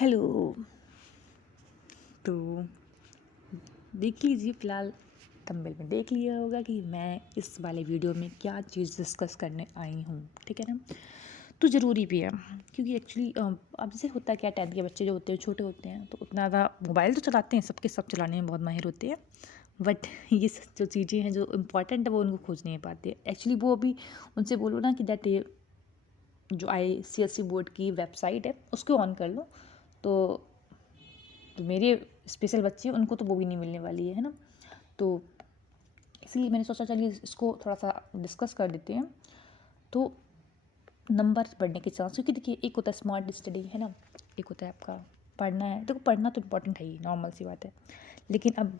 Hello. तो देख लीजिए, फ़िलहाल थंबनेल में देख लिया होगा कि मैं इस वाले वीडियो में क्या चीज़ डिस्कस करने आई हूँ, ठीक है ना। तो ज़रूरी भी है, क्योंकि एक्चुअली अब जैसे होता है क्या, 10th के बच्चे जो होते हैं छोटे होते हैं तो उतना ज़्यादा मोबाइल तो चलाते हैं, सबके सब चलाने में बहुत माहिर होते हैं, बट ये जो चीज़ें हैं जो इम्पोर्टेंट है वो उनको खोज नहीं पाते एक्चुअली। वो अभी उनसे बोलो ना कि दैट जो ICSE बोर्ड की वेबसाइट है उसको ऑन कर लो, तो मेरे स्पेशल बच्चे उनको तो वो भी नहीं मिलने वाली है ना। तो इसलिए मैंने सोचा चलिए इसको थोड़ा सा डिस्कस कर देते हैं। तो नंबर बढ़ने के चांस, क्योंकि देखिए एक होता है स्मार्ट स्टडी है ना, एक होता है आपका पढ़ना है। देखो पढ़ना तो इम्पोर्टेंट है ही, नॉर्मल सी बात है, लेकिन अब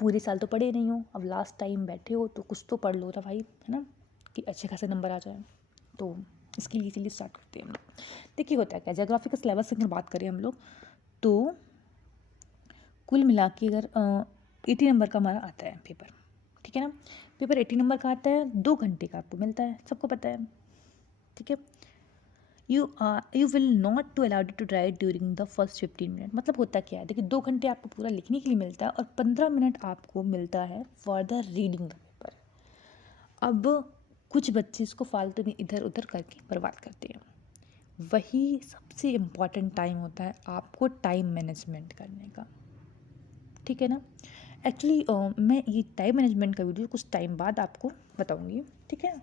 पूरे साल तो पढ़े नहीं हो, अब लास्ट टाइम बैठे हो तो कुछ तो पढ़ लो ना भाई, है ना, कि अच्छे खासे नंबर आ जाए। तो इसके लिए चलिए स्टार्ट करते हैं हम लोग। देखिए होता है क्या, जोग्राफी का सिलेबस की अगर बात करें हम लोग, तो कुल मिला के अगर 80 नंबर का हमारा आता है पेपर, ठीक है ना। पेपर 80 नंबर का आता है, 2 घंटे का आपको मिलता है, सबको पता है, ठीक है। You will not to allowed to write during the first 15 minute. मतलब होता क्या है, देखिए 2 घंटे आपको पूरा लिखने के लिए मिलता है और 15 मिनट आपको मिलता है for the reading the paper. अब कुछ बच्चे इसको फालतू में इधर उधर करके बर्बाद करते हैं। वही सबसे इम्पॉर्टेंट टाइम होता है आपको टाइम मैनेजमेंट करने का, ठीक है ना। एक्चुअली मैं ये टाइम मैनेजमेंट का वीडियो कुछ टाइम बाद आपको बताऊंगी, ठीक है।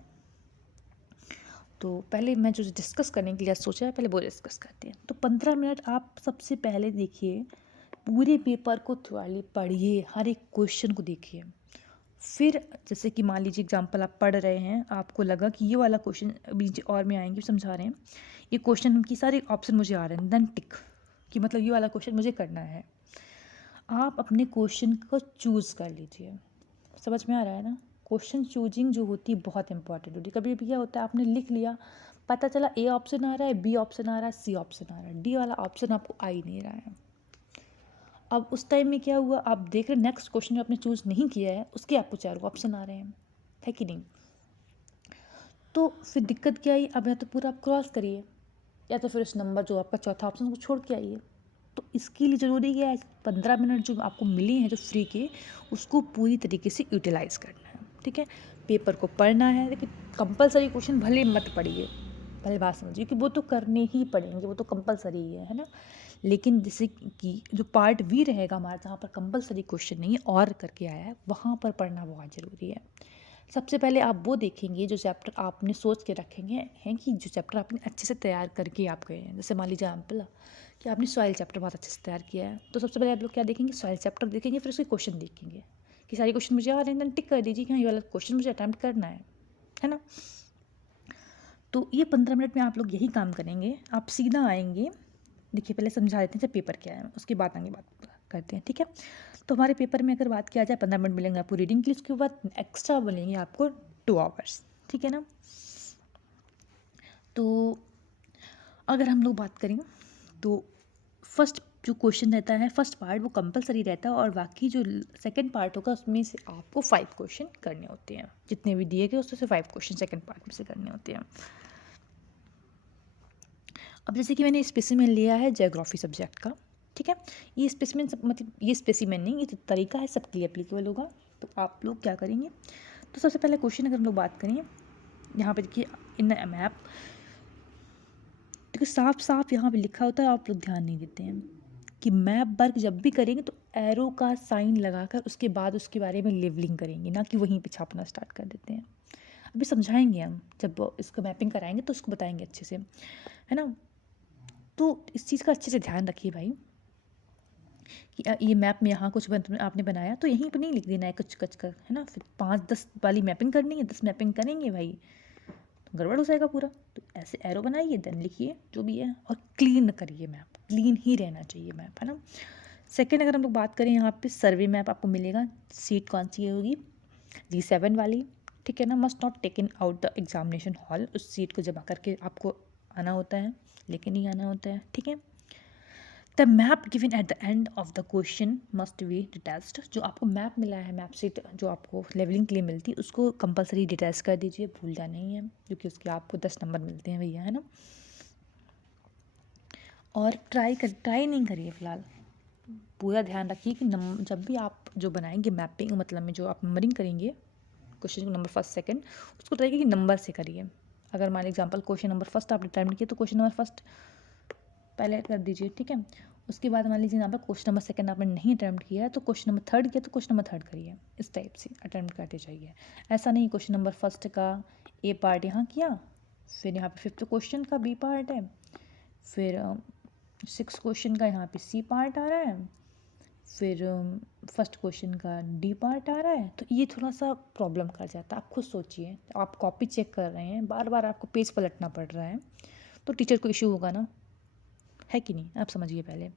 तो पहले मैं जो डिस्कस करने के लिए सोचा है पहले वो डिस्कस करते हैं। तो 15 मिनट आप सबसे पहले देखिए, पूरे पेपर को थोड़ी पढ़िए, हर एक क्वेश्चन को देखिए। फिर जैसे कि मान लीजिए एग्जाम्पल आप पढ़ रहे हैं, आपको लगा कि ये वाला क्वेश्चन अभी और में आएंगे समझा रहे हैं, ये क्वेश्चन की सारे ऑप्शन मुझे आ रहे हैं, देन टिक, कि मतलब ये वाला क्वेश्चन मुझे करना है। आप अपने क्वेश्चन को चूज़ कर लीजिए। समझ में आ रहा है ना। क्वेश्चन चूजिंग जो होती है बहुत इंपॉर्टेंट होती है। कभी भी क्या होता है, आपने लिख लिया, पता चला ए ऑप्शन आ रहा है, बी ऑप्शन आ रहा है, सी ऑप्शन आ रहा है, डी वाला ऑप्शन आपको आ ही नहीं रहा है। अब उस टाइम में क्या हुआ, आप देख रहे नेक्स्ट क्वेश्चन जो आपने चूज़ नहीं किया है उसके आपको 4 ऑप्शन आ रहे हैं, है कि नहीं। तो फिर दिक्कत क्या आई, अब या तो पूरा आप क्रॉस करिए, या तो फिर उस नंबर जो आपका चौथा ऑप्शन उसको छोड़ के आइए। तो इसके लिए ज़रूरी क्या है, 15 मिनट जो आपको मिले हैं जो फ्री के, उसको पूरी तरीके से यूटिलाइज़ करना है, ठीक है। पेपर को पढ़ना है, लेकिन कंपलसरी क्वेश्चन भले मत पढ़िए, पहले बात समझिए कि वो तो करने ही पड़ेंगे, वो तो कंपलसरी ही है ना। लेकिन जैसे कि जो पार्ट बी रहेगा हमारा, जहाँ पर कंपलसरी क्वेश्चन नहीं है और करके आया है, वहाँ पर पढ़ना बहुत ज़रूरी है। सबसे पहले आप वो देखेंगे जो चैप्टर आपने सोच के रखेंगे हैं, कि जो चैप्टर आपने अच्छे से तैयार करके आप गए हैं। जैसे मान लीजिए एग्जाम्पल कि आपने सॉइल चैप्टर बहुत अच्छे से तैयार किया है, तो सबसे पहले आप लोग क्या देखेंगे, सॉइल चैप्टर देखेंगे, फिर उसके क्वेश्चन देखेंगे कि सारे क्वेश्चन मुझे आ रहे हैं, टिक कर दीजिए कि हाँ ये वाला क्वेश्चन मुझे अटैम्प्ट करना है ना। तो ये 15 मिनट में आप लोग यही काम करेंगे। आप सीधा आएंगे, देखिए पहले समझा देते हैं जब पेपर क्या है, उसके बाद आगे बात करते हैं, ठीक है। तो हमारे पेपर में अगर बात किया जाए, 15 मिनट मिलेंगे आपको रीडिंग के लिए, उसके बाद एक्स्ट्रा मिलेंगे आपको 2 आवर्स, ठीक है ना। तो अगर हम लोग बात करें, तो फर्स्ट जो क्वेश्चन रहता है, फर्स्ट पार्ट वो कंपलसरी रहता है, और बाकी जो सेकंड पार्ट होगा उसमें से आपको 5 क्वेश्चन करने होते हैं, जितने भी दिए गए उसमें से 5 क्वेश्चन सेकंड पार्ट में से करने होते हैं। अब जैसे कि मैंने स्पेसिमेन लिया है ज्योग्राफी सब्जेक्ट का, ठीक है। ये स्पेसिमेन मतलब ये स्पेसिमेन नहीं, ये जो तरीका है सबके लिए एप्लीकेबल होगा। तो आप लोग क्या करेंगे, तो सबसे पहले क्वेश्चन अगर हम लोग बात करें, यहाँ पे देखिए इन मैप, देखिए साफ साफ यहाँ पे लिखा होता है, आप लोग ध्यान नहीं देते हैं कि मैप वर्क जब भी करेंगे तो एरो का साइन लगाकर उसके बाद उसके बारे में लेवलिंग करेंगे, ना कि वहीं पे छापना स्टार्ट कर देते हैं। अभी समझाएंगे हम, जब इसको मैपिंग कराएंगे तो उसको बताएंगे अच्छे से, है ना। तो इस चीज़ का अच्छे से ध्यान रखिए भाई, कि ये मैप में यहाँ कुछ आपने बनाया तो यहीं पर नहीं लिख देना है कुछ कच कर, है ना। फिर 5-10 वाली मैपिंग करनी है, 10 मैपिंग करेंगे भाई तो गड़बड़ हो जाएगा पूरा। तो ऐसे एरो बनाइए, देन लिखिए जो भी है, और क्लीन करिए मैप, क्लीन ही रहना चाहिए मैप, है ना। सेकेंड अगर हम लोग बात करें, यहाँ पे सर्वे मैप आपको मिलेगा, सीट कौन सी होगी, G7 वाली, ठीक है ना। Must not taken out the examination hall, उस सीट को जमा करके आपको आना होता है, लेके नहीं आना होता है, ठीक है। The map given at the end of the question must be detached. जो आपको मैप मिला है, मैप सीट जो आपको लेवलिंग के लिए मिलती है, उसको कंपलसरी डिटैच कर दीजिए, भूलना नहीं है, क्योंकि उसके आपको 10 नंबर मिलते हैं भैया, है ना। और ट्राई नहीं करिए फ़िलहाल। पूरा ध्यान रखिए कि जब भी आप जो बनाएंगे मैपिंग, मतलब में जो आप नंबरिंग करेंगे क्वेश्चन को नंबर फर्स्ट सेकंड, उसको ट्राई कीजिए कि नंबर से करिए। अगर मान एग्जांपल क्वेश्चन नंबर फर्स्ट आपने अटेम्प्ट किया तो क्वेश्चन नंबर फर्स्ट पहले कर दीजिए, ठीक है। उसके बाद मान लीजिए यहाँ पर क्वेश्चन नंबर सेकंड आपने नहीं अटेम्प्ट किया है तो क्वेश्चन नंबर थर्ड किया तो क्वेश्चन नंबर थर्ड करिए। इस टाइप से अटेम्प्ट करते जाइए। ऐसा नहीं क्वेश्चन नंबर फर्स्ट का ए पार्ट यहाँ किया, फिर यहाँ पे फिफ्थ क्वेश्चन का बी पार्ट है, फिर सिक्स क्वेश्चन का यहाँ पे सी पार्ट आ रहा है, फिर फर्स्ट क्वेश्चन का डी पार्ट आ रहा है। तो ये थोड़ा सा प्रॉब्लम कर जाता है। आप खुद सोचिए, आप कॉपी चेक कर रहे हैं, बार बार आपको पेज पलटना पड़ रहा है, तो टीचर को इशू होगा ना, है कि नहीं? आप समझिए पहले।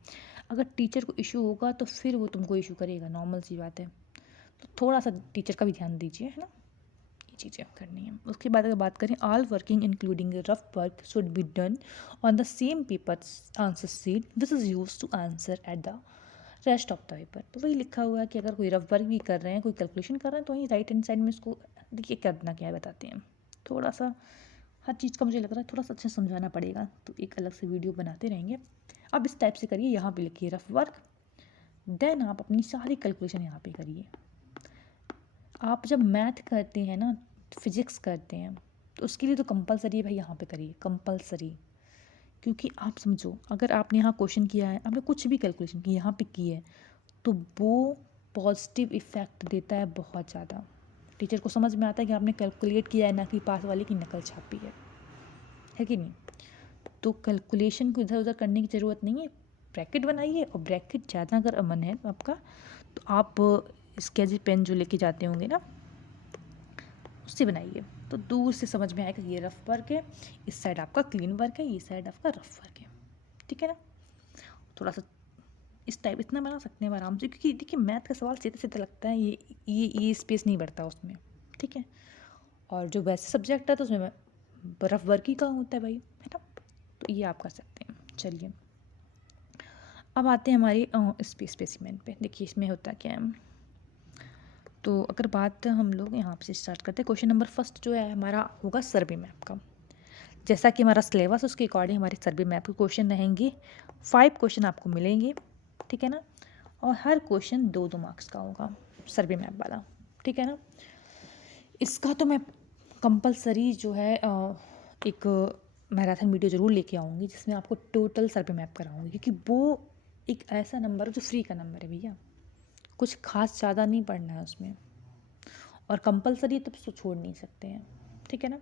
अगर टीचर को इशू होगा तो फिर वो तुमको इशू करेगा, नॉर्मल सी बात है। तो थोड़ा सा टीचर का भी ध्यान दीजिए, है ना। ये चीज़ें करनी है। उसके बाद अगर बात करें, all working including rough work should be done on the same paper answer sheet, this is use to answer at the rest of the paper. तो वही लिखा हुआ है कि अगर कोई रफ वर्क भी कर रहे हैं, कोई कैलकुलेशन कर रहे हैं, तो वहीं राइट हैंड साइड में इसको देखिए करना क्या है बताते हैं। थोड़ा सा हर चीज़ का मुझे लग रहा है थोड़ा सा अच्छा समझाना पड़ेगा, तो एक अलग से वीडियो बनाते रहेंगे। अब इस टाइप से करिए, यहाँ पे लिखिए रफ वर्क, देन आप अपनी सारी कैलकुलेशन यहाँ पे करिए। आप जब मैथ करते हैं ना, फिजिक्स करते हैं, तो उसके लिए तो कंपलसरी है भाई, यहाँ पे करिए कंपलसरी। क्योंकि आप समझो, अगर आपने यहाँ क्वेश्चन किया है, आपने कुछ भी कैलकुलेशन की यहाँ पे की है, तो वो पॉजिटिव इफ़ेक्ट देता है बहुत ज़्यादा। टीचर को समझ में आता है कि आपने कैलकुलेट किया है, ना कि पास वाले की नकल छापी है कि नहीं। तो कैलकुलेशन को इधर उधर करने की ज़रूरत नहीं है, ब्रैकेट बनाइए। और ब्रैकेट ज़्यादा अगर अमन है आपका, तो आप स्केच पेन जो लेके जाते होंगे ना, उससे बनाइए, तो दूर से समझ में आएगा ये रफ वर्क है, इस साइड आपका क्लीन वर्क है, ये साइड आपका रफ वर्क है, ठीक है ना। थोड़ा सा इस टाइप इतना बना सकते हैं आराम से, क्योंकि देखिए मैथ का सवाल सीधा सीधा लगता है, ये स्पेस नहीं बढ़ता उसमें, ठीक है। और जो वैसे सब्जेक्ट है तो उसमें रफ वर्क ही का होता है भाई, है ना। तो ये आप कर सकते हैं। चलिए अब आते हैं हमारी स्पेसिमेन पे। देखिए इसमें होता क्या है, तो अगर बात हम लोग यहाँ से स्टार्ट करते हैं, क्वेश्चन नंबर फर्स्ट जो है हमारा होगा सर्वे मैप का। जैसा कि हमारा सिलेबस, उसके अकॉर्डिंग हमारे सर्वे मैप के क्वेश्चन रहेंगे। 5 क्वेश्चन आपको मिलेंगे, ठीक है ना। और हर क्वेश्चन 2-2 मार्क्स का होगा, सर्वे मैप वाला, ठीक है ना। इसका तो मैं कंपलसरी जो है एक मैराथन वीडियो ज़रूर लेके आऊँगी, जिसमें आपको टोटल सर्वे मैप कराऊँगी, क्योंकि वो एक ऐसा नंबर है जो फ्री का नंबर है भैया, कुछ खास ज़्यादा नहीं पढ़ना है उसमें, और कंपलसरी तब तो छोड़ नहीं सकते हैं, ठीक है ना।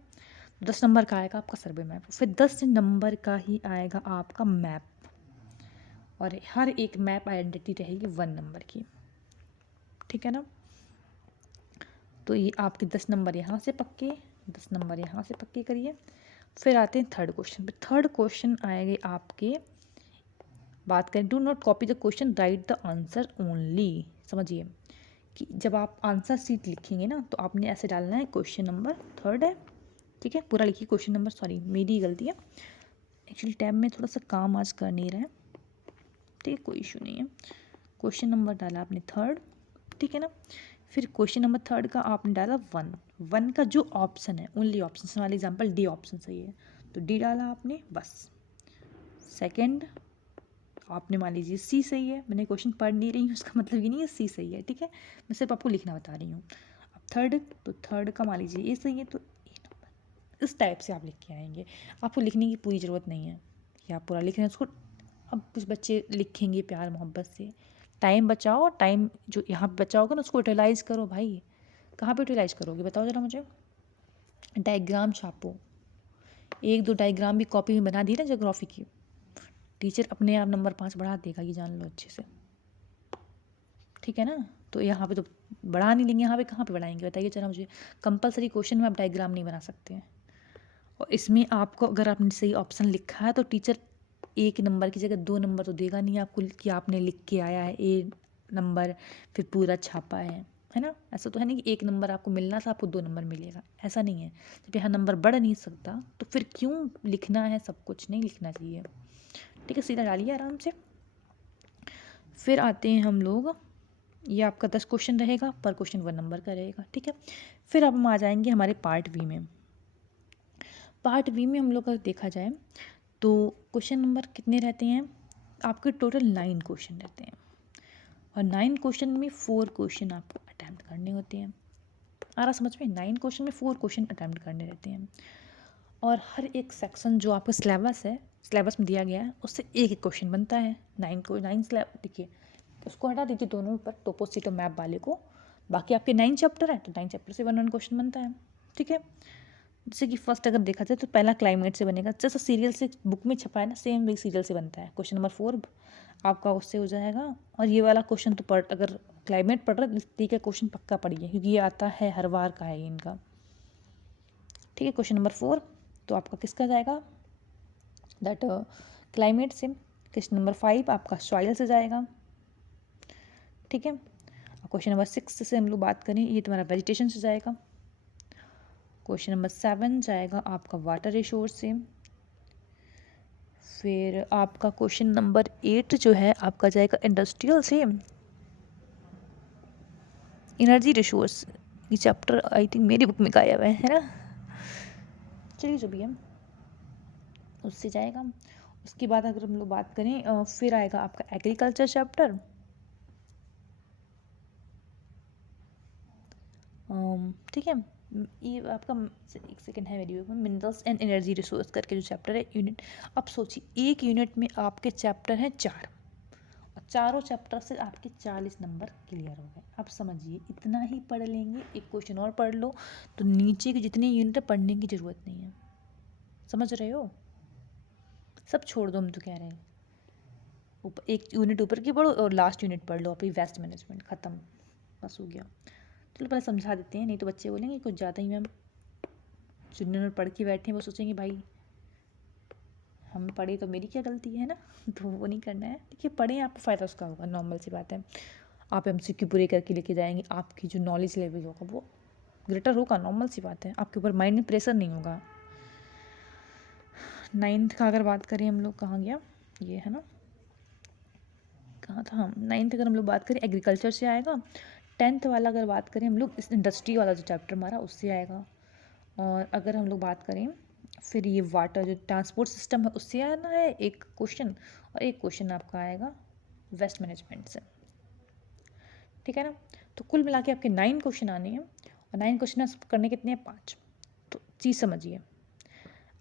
10 नंबर का आएगा आपका सर्वे मैप, फिर 10 नंबर का ही आएगा आपका मैप, और हर एक मैप आइडेंटिटी रहेगी 1 नंबर की, ठीक है ना। तो ये आपके 10 नंबर यहाँ से पक्के, 10 नंबर यहाँ से पक्के करिए। फिर आते हैं थर्ड क्वेश्चन पे। थर्ड क्वेश्चन आएंगे आपके, बात करें, do not copy the question, right the answer only. समझिए कि जब आप आंसर सीट लिखेंगे ना, तो आपने ऐसे डालना है, क्वेश्चन नंबर थर्ड है, ठीक है, पूरा लिखिए क्वेश्चन नंबर, सॉरी मेरी गलती है, एक्चुअली टैब में थोड़ा सा काम आज कर नहीं रहा है, ठीक है, कोई इशू नहीं है। क्वेश्चन नंबर डाला आपने थर्ड, ठीक है ना। फिर क्वेश्चन नंबर थर्ड का आपने डाला 1 का जो ऑप्शन है, ओनली ऑप्शन, वाले एग्जाम्पल डी ऑप्शन सही है, तो डी डाला आपने बस। सेकंड आपने मान लीजिए सी सही है, मैंने क्वेश्चन पढ़ नहीं रही हूँ, उसका मतलब ये नहीं है सी सही है, ठीक है, मैं सिर्फ आपको लिखना बता रही हूँ। अब थर्ड, तो थर्ड का मान लीजिए ए सही है, तो ए नंबर, इस टाइप से आप लिख के आएंगे। आपको लिखने की पूरी ज़रूरत नहीं है कि आप पूरा लिख रहे हैं उसको। अब कुछ बच्चे लिखेंगे प्यार मोहब्बत से, टाइम बचाओ, टाइम जो यहाँ पे बचा होगा ना उसको यूटिलाइज़ करो भाई। कहाँ पे यूटिलाइज़ करोगे बताओ ज़रा मुझे। डायग्राम छापो, 1-2 डायग्राम भी कॉपी में बना दी ना ज्योग्राफी की, टीचर अपने आप नंबर 5 बढ़ा देगा, ये जान लो अच्छे से, ठीक है ना। तो यहाँ पे तो बढ़ा नहीं लेंगे, यहाँ पे कहाँ पे बढ़ाएंगे बताइए जरा मुझे। कंपलसरी क्वेश्चन में आप डायग्राम नहीं बना सकते हैं, और इसमें आपको अगर आपने सही ऑप्शन लिखा है तो टीचर 1 नंबर की जगह 2 नंबर तो देगा नहीं आपको, कि आपने लिख के आया है ए नंबर फिर पूरा छापा है ना। ऐसा तो है नहीं कि 1 नंबर आपको मिलना था आपको 2 नंबर मिलेगा, ऐसा नहीं है। जब यहाँ नंबर बढ़ नहीं सकता तो फिर क्यों लिखना है, सब कुछ नहीं लिखना चाहिए, ठीक है, सीधा डालिए आराम से। फिर आते हैं हम लोग, ये आपका 10 क्वेश्चन रहेगा, पर क्वेश्चन 1 नंबर का रहेगा, ठीक है। फिर अब हम आ जाएंगे हमारे पार्ट बी में। पार्ट बी में हम लोग अगर देखा जाए तो क्वेश्चन नंबर कितने रहते हैं आपके? टोटल 9 क्वेश्चन रहते हैं, और 9 क्वेश्चन में 4 क्वेश्चन आपको अटैम्प्ट करने होते हैं। आ रहा समझ में? 9 क्वेश्चन में 4 क्वेश्चन अटैम्प्ट करने रहते हैं, और हर एक सेक्शन जो आपका सिलेबस है, सिलेबस में दिया गया है, उससे एक एक क्वेश्चन बनता है। 9 स्लैब देखिए, उसको हटा दीजिए दोनों ऊपर, टोपोसिट और मैप वाले को। बाकी आपके 9 चैप्टर है, तो 9 चैप्टर से 1 क्वेश्चन बनता है। ठीक है, जैसे कि फर्स्ट अगर देखा जाए तो पहला क्लाइमेट से बनेगा, जैसा सीरियल से बुक में छपा है ना, सेम वही सीरियल से बनता है। क्वेश्चन नंबर 4 आपका उससे हो जाएगा। और ये वाला क्वेश्चन तो अगर क्लाइमेट पढ़ रहे ठीक है, क्वेश्चन पक्का पढ़िए, क्योंकि ये आता है हर बार का है इनका। ठीक है, क्वेश्चन नंबर 4 तो आपका किसका जाएगा? दैट क्लाइमेट से। क्वेश्चन नंबर 5 आपका सॉइल से जाएगा। ठीक है, क्वेश्चन नंबर 6 से हम लोग बात करें, ये तुम्हारा वेजिटेशन से जाएगा। क्वेश्चन नंबर 7 जाएगा आपका वाटर रिसोर्स से। फिर आपका क्वेश्चन नंबर 8 जो है आपका जाएगा इंडस्ट्रियल से। एनर्जी रिसोर्स, ये चैप्टर आई थिंक मेरी बुक में गाया हुआ है ना, चलिए जो भी है उससे जाएगा। उसके बाद अगर हम लोग बात करें, फिर आएगा आपका एग्रीकल्चर चैप्टर। ठीक है, ये आपका एक सेकेंड है मेरी बुक में, मिनरल्स एंड एनर्जी रिसोर्स करके जो चैप्टर है यूनिट। अब सोचिए एक यूनिट में आपके चैप्टर हैं 4, और चारों चैप्टर से आपके 40 नंबर क्लियर हो गए। अब समझिए इतना ही पढ़ लेंगे, एक क्वेश्चन और पढ़ लो तो नीचे के जितने यूनिट है पढ़ने की ज़रूरत नहीं है। समझ रहे हो? सब छोड़ दो, हम तो कह रहे हैं ऊपर एक यूनिट ऊपर की पढ़ो और लास्ट यूनिट पढ़ लो अपनी वेस्ट मैनेजमेंट, ख़त्म, बस हो गया। चलो पहले समझा देते हैं, नहीं तो बच्चे बोलेंगे कुछ ज़्यादा ही मैम जिन्होंने पढ़ के बैठे हैं वो सोचेंगे भाई हम पढ़े तो मेरी क्या गलती है ना। तो वो नहीं करना है। देखिए पढ़ें, आपको फ़ायदा उसका होगा, नॉर्मल सी बात है। आप MCQ पूरे करके लेके जाएंगे, आपकी जो नॉलेज लेवल होगा वो ग्रेटर होगा, नॉर्मल सी बात है। आपके ऊपर माइंड में प्रेशर नहीं होगा। 9th का अगर बात करें हम लोग, कहाँ गया ये है ना, कहाँ था हम? 9th अगर हम लोग बात करें एग्रीकल्चर से आएगा। 10th वाला अगर बात करें हम लोग, इस इंडस्ट्री वाला जो चैप्टर हमारा उससे आएगा। और अगर हम लोग बात करें फिर ये वाटर जो ट्रांसपोर्ट सिस्टम है उससे आना है एक क्वेश्चन, और एक क्वेश्चन आपका आएगा वेस्ट मैनेजमेंट से। ठीक है ना, तो कुल मिला के आपके 9 क्वेश्चन आने हैं, और 9 क्वेश्चन करने कितने हैं? 5। तो चीज़ समझिए,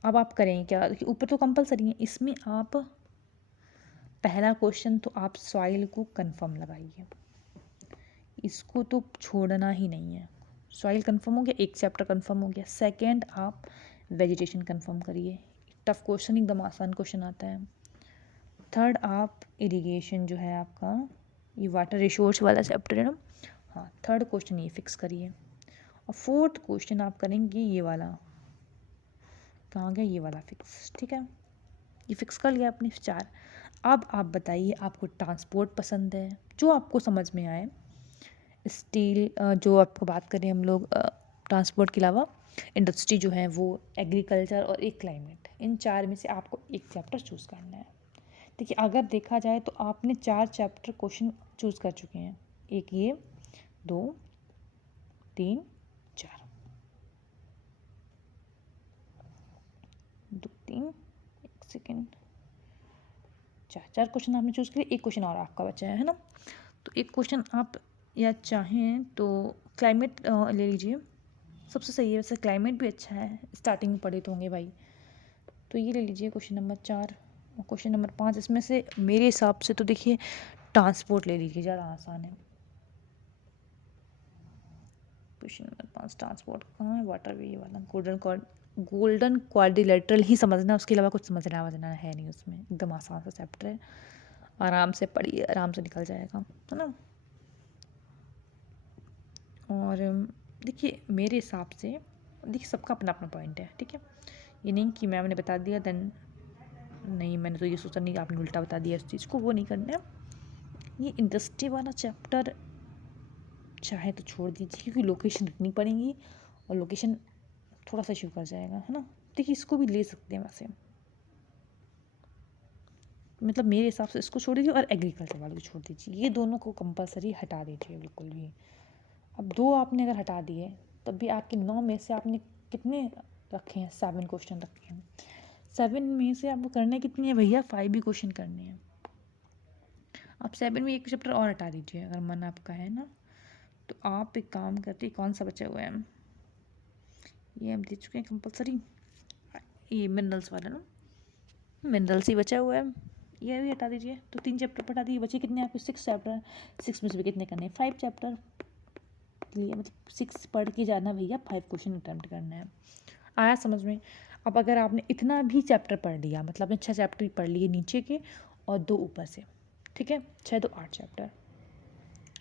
अब आप करें क्या, ऊपर तो कंपलसरी है, इसमें आप पहला क्वेश्चन तो आप सॉइल को कंफर्म लगाइए, इसको तो छोड़ना ही नहीं है। सॉइल कंफर्म हो गया, एक चैप्टर कंफर्म हो गया। सेकंड आप वेजिटेशन कंफर्म करिए, टफ क्वेश्चन, एकदम आसान क्वेश्चन आता है। थर्ड आप इरिगेशन जो है आपका, ये वाटर रिसोर्स वाला चैप्टर है ना, हाँ थर्ड क्वेश्चन ये फिक्स करिए। और फोर्थ क्वेश्चन आप करेंगे ये वाला, कहाँ गया ये वाला फिक्स। ठीक है, ये फिक्स कर लिया आपने 4। अब आप बताइए आपको ट्रांसपोर्ट पसंद है, जो आपको समझ में आए। स्टील जो आपको बात करें हम लोग, ट्रांसपोर्ट के अलावा इंडस्ट्री जो है वो, एग्रीकल्चर और एक क्लाइमेट, इन 4 में से आपको एक चैप्टर चूज़ करना है। देखिए अगर देखा जाए तो आपने 4 चैप्टर क्वेश्चन चूज़ कर चुके हैं, एक ये, 2, 3, 4, 2, 3, एक सेकेंड, 4 क्वेश्चन आपने चूज़ किए, एक क्वेश्चन और आपका बचा है ना। तो एक क्वेश्चन आप या चाहें तो क्लाइमेट ले लीजिए, सबसे सही है। वैसे क्लाइमेट भी अच्छा है, स्टार्टिंग में पढ़े तो होंगे भाई, तो ये ले लीजिए क्वेश्चन नंबर 4। और क्वेश्चन नंबर 5 इसमें से मेरे हिसाब से तो देखिए ट्रांसपोर्ट ले लीजिए, ज़्यादा आसान है। क्वेश्चन नंबर 5 ट्रांसपोर्ट कहाँ है? वाटर वे वाला गोल्डन क्वाड्रिलेटरल ही समझना, उसके अलावा कुछ समझना वझना है नहीं उसमें, एकदम आसान सा चैप्टर है, आराम से पढ़िए, आराम से निकल जाएगा, है ना। और देखिए मेरे हिसाब से, देखिए सबका अपना अपना पॉइंट है, ठीक है। ये नहीं कि मैम ने बता दिया देन नहीं, मैंने तो ये सोचा नहीं, आपने उल्टा बता दिया इस चीज़ को, वो नहीं करना है। ये इंडस्ट्री वाला चैप्टर चाहे तो छोड़ दीजिए, क्योंकि लोकेशन रखनी पड़ेगी और लोकेशन थोड़ा सा इशू कर जाएगा, है ना। देखिए इसको भी ले सकते हैं वैसे, मतलब मेरे हिसाब से इसको छोड़ दीजिए और एग्रीकल्चर वाले को छोड़ दीजिए, ये दोनों को कंपलसरी हटा दीजिए बिल्कुल भी। अब 2 आपने अगर हटा दिए तब भी आपके 9 में से आपने कितने रखे हैं? 7 क्वेश्चन रखे हैं। 7 में से आपको करने कितने हैं भैया, 5 ही क्वेश्चन करने हैं। आप 7 में एक चैप्टर और हटा दीजिए अगर मन आपका है ना। तो आप एक काम करते, कौन सा बचा हुआ है, ये हम दे चुके हैं कंपलसरी, ये मिनरल्स वाला ना, मिनरल्स ही बचा हुआ है, ये भी हटा दीजिए। तो 3 चैप्टर पढ़ा दिए, बचे कितने आपके 6 चैप्टर। 6 में से भी कितने करने हैं, 5 चैप्टर लिए, मतलब 6 पढ़ के जाना भैया, 5 क्वेश्चन अटैम्प्ट करना है। आया समझ में। अब अगर आपने इतना भी चैप्टर पढ़ लिया, मतलब आपने 6 चैप्टर पढ़ लिए नीचे के और 2 ऊपर से, ठीक है, 6 2 8 चैप्टर।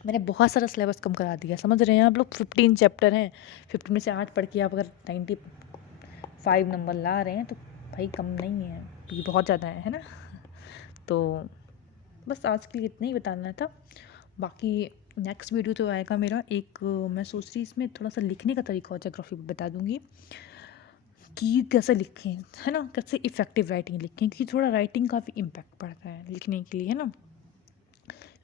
मैंने बहुत सारा सिलेबस कम करा दिया, समझ रहे हैं आप लोग। 15 चैप्टर हैं, 15 में से 8 पढ़ के आप अगर 95 नंबर ला रहे हैं तो भाई कम नहीं है, ये बहुत ज़्यादा है ना। तो बस आज के लिए इतना ही बताना था। बाकी नेक्स्ट वीडियो तो आएगा मेरा एक, मैं सोच रही इसमें थोड़ा सा लिखने का तरीका और जोग्राफी बता दूंगी कि कैसे लिखें, है ना, कैसे इफ़ेक्टिव राइटिंग लिखें, क्योंकि थोड़ा राइटिंग का भी इम्पैक्ट पड़ता है लिखने के लिए, है ना।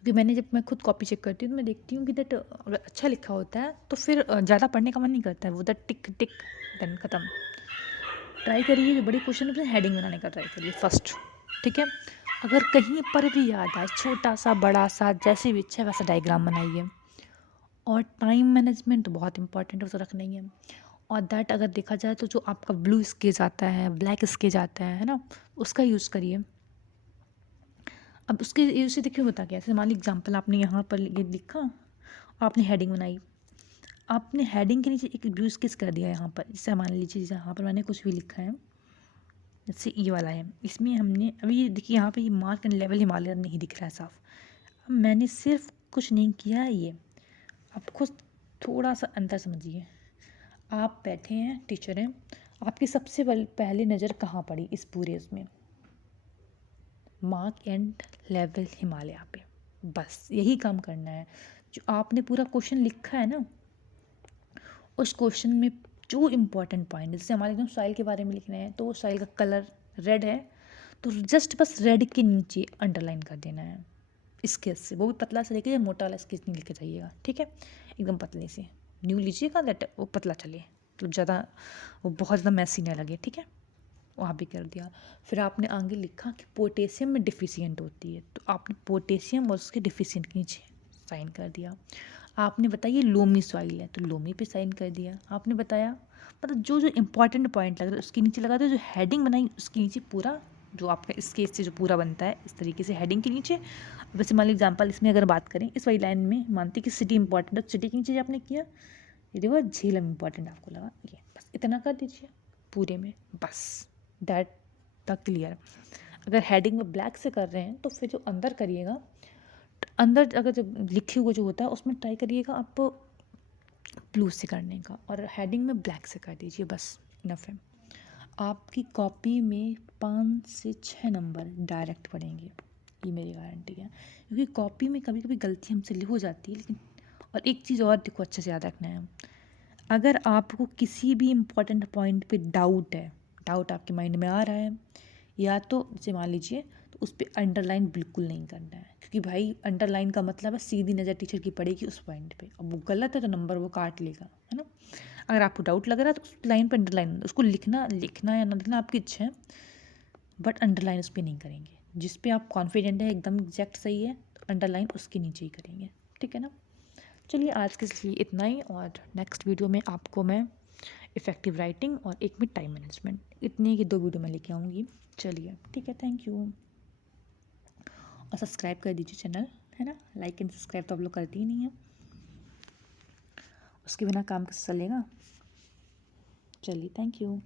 क्योंकि जब मैं खुद कॉपी चेक करती हूँ तो मैं देखती हूँ कि दैट अगर अच्छा लिखा होता है तो फिर ज़्यादा पढ़ने का मन नहीं करता है, वो दैट टिक टिक देन ख़त्म। ट्राई करिए, जो बड़ी क्वेश्चन है हेडिंग बनाने का ट्राई करिए फर्स्ट, ठीक है। अगर कहीं पर भी याद आए, छोटा सा बड़ा सा जैसे भी इच्छा है वैसा डायग्राम बनाइए। और टाइम मैनेजमेंट बहुत इंपॉर्टेंट है, उसे रखना ही है। और दैट अगर देखा जाए तो जो आपका ब्लू स्केच आता है, ब्लैक स्केच आता है ना, उसका यूज़ करिए। अब उसके यूज़ से देखिए होता क्या है, जैसे मान लीजिए एग्जाम्पल आपने यहाँ पर ये लिखा, आपने हेडिंग बनाई, आपने हेडिंग के नीचे एक ब्लू स्केच कर दिया यहाँ पर। जैसे मान लीजिए यहाँ पर मैंने कुछ भी लिखा है, जैसे ये वाला है, इसमें हमने अभी ये देखिए यहाँ पे ये मार्क एंड लेवल हिमालय नहीं दिख रहा है साफ। अब मैंने सिर्फ कुछ नहीं किया, ये आप खुद थोड़ा सा अंतर समझिए। आप बैठे हैं, टीचर हैं, आपकी सबसे पहले नज़र कहाँ पड़ी इस पूरे उसमें, मार्क एंड लेवल हिमालय पे। बस यही काम करना है। जो आपने पूरा क्वेश्चन लिखा है ना, उस क्वेश्चन में जो इम्पोर्टेंट पॉइंट, जैसे हमारे एकदम सॉइल के बारे में लिखना है तो सॉइल का कलर रेड है, तो जस्ट बस रेड के नीचे अंडरलाइन कर देना है स्केच से। वो भी पतला से लेके, मोटा वाला स्केच नहीं लेके जाइएगा, ठीक है, एकदम पतले से न्यू लीजिएगा, दैट वो पतला चले, मतलब ज़्यादा वो बहुत ज़्यादा मैसी ना लगे, ठीक है। वहाँ भी कर दिया। फिर आपने आगे लिखा कि पोटेशियम में डिफिशिएंट होती है, तो आपने पोटेशियम और उसके डिफिशिएंट के नीचे साइन कर दिया। आपने बताइए लोमी सॉइल है, तो लोमी पे साइन कर दिया। आपने बताया, मतलब जो जो इंपॉर्टेंट पॉइंट लग रहा है उसके नीचे लगा दो, जो हेडिंग बनाई उसके नीचे पूरा, जो आपका स्केच से जो पूरा बनता है इस तरीके से हेडिंग के नीचे। वैसे मान लीजिए एग्जाम्पल इसमें अगर बात करें, इस वाली लाइन में मानती कि सिटी इंपॉर्टेंट है, तो सिटी के नीचे आपने किया, ये देखो झीलम इंपॉर्टेंट आपको लगा, ये बस इतना कर दीजिए पूरे में, बस दैट द क्लियर। अगर हेडिंग में ब्लैक से कर रहे हैं तो फिर जो अंदर करिएगा, अंदर अगर जो लिखे हुए जो होता है उसमें ट्राई करिएगा आप ब्लू से करने का, और हेडिंग में ब्लैक से कर दीजिए, बस इनफ है। आपकी कॉपी में 5 से 6 नंबर डायरेक्ट पड़ेंगे, ये मेरी गारंटी है। क्योंकि कॉपी में कभी कभी गलती हमसे हो जाती है, लेकिन और एक चीज़ और देखो अच्छे से याद रखना है, अगर आपको किसी भी इम्पोर्टेंट पॉइंट पे डाउट है, डाउट आपके माइंड में आ रहा है, या तो जैसे मान लीजिए, तो उस पर अंडरलाइन बिल्कुल नहीं करना है, क्योंकि भाई अंडरलाइन का मतलब है सीधी नज़र टीचर की पड़ेगी उस पॉइंट पे, अब वो गलत है तो नंबर वो काट लेगा, है ना। अगर आपको डाउट लग रहा है तो उस लाइन पर अंडरलाइन, उसको लिखना लिखना या ना लिखना आपकी इच्छा है, बट अंडरलाइन उस पर नहीं करेंगे। जिस पे आप कॉन्फिडेंट है एकदम एग्जैक्ट सही है, तो अंडरलाइन उसके नीचे ही करेंगे, ठीक है ना। चलिए आज के लिए इतना ही, और नेक्स्ट वीडियो में आपको मैं इफ़ेक्टिव राइटिंग और एक में टाइम मैनेजमेंट, इतने की 2 वीडियो मैं लेके आऊँगी। चलिए ठीक है, थैंक यू। और सब्सक्राइब कर दीजिए चैनल, है ना, लाइक एंड सब्सक्राइब तो आप लोग करते ही नहीं हैं, उसके बिना काम कैसे चलेगा। चलिए थैंक यू।